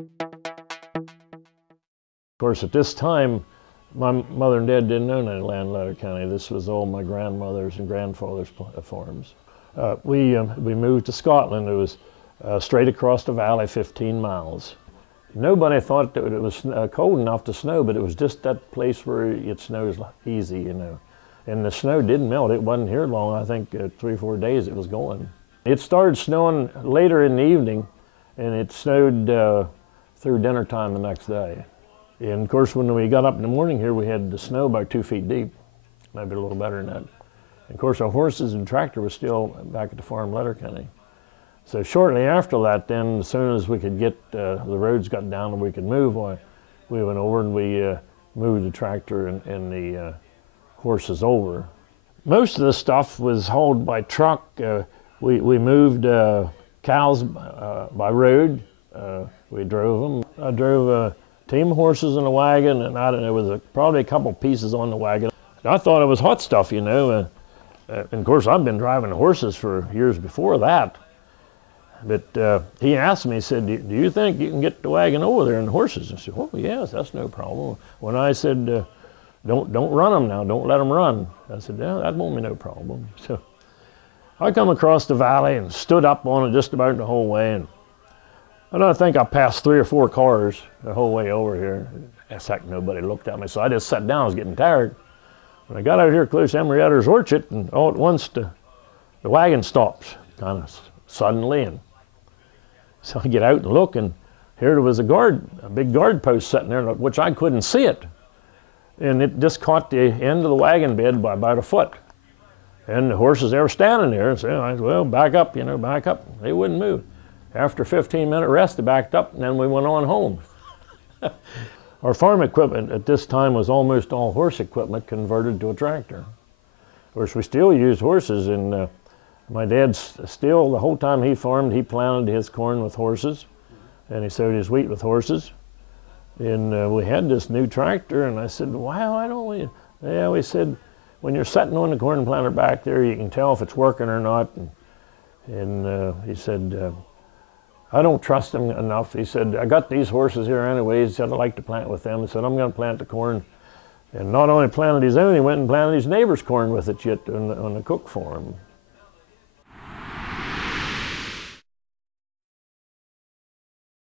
Of course, at this time, my mother and dad didn't own any land in Letterkenny. This was all my grandmother's and grandfather's farms. We moved to Scotland. It was straight across the valley, 15 miles. Nobody thought that it was cold enough to snow, but it was just that place where it snows easy, you know. And the snow didn't melt. It wasn't here long. I think 3 or 4 days it was going. It started snowing later in the evening, and it snowed through dinner time the next day. And of course, when we got up in the morning here, we had the snow about 2 feet deep, maybe a little better than that. And of course, our horses and tractor was still back at the farm Letterkenny. So shortly after that, then, as soon as we could get, the roads got down and we could move, we went over and we moved the tractor and the horses over. Most of the stuff was hauled by truck. We moved cows by road. We drove them. I drove a team of horses in a wagon, and there was probably a couple pieces on the wagon. I thought it was hot stuff, you know. And of course, I've been driving horses for years before that. But he asked me, he said, do you think you can get the wagon over there and the horses? I said, oh, yes, that's no problem. When I said, don't run them now, don't let them run. I said, yeah, that won't be no problem. So I come across the valley and stood up on it just about the whole way. And I think I passed 3 or 4 cars the whole way over here. In fact, nobody looked at me, so I just sat down. I was getting tired. When I got out here close to Henrietter's orchard, and all at once the wagon stops, kind of suddenly. And so I get out and look, and here there was a big guard post sitting there, which I couldn't see it. And it just caught the end of the wagon bed by about a foot. And the horses, they were standing there, and so I said, well, back up, you know, back up. They wouldn't move. After a 15-minute rest, they backed up, and then we went on home. Our farm equipment at this time was almost all horse equipment converted to a tractor. Of course, we still used horses, and my dad still, the whole time he farmed, he planted his corn with horses, and he sowed his wheat with horses. And we had this new tractor, and I said, why don't we? Yeah, we said, when you're sitting on the corn planter back there, you can tell if it's working or not. And he said, I don't trust him enough. He said, I got these horses here anyways. He said, I'd like to plant with them. He said, I'm going to plant the corn. And not only planted his own, he went and planted his neighbor's corn with it yet on the cook farm.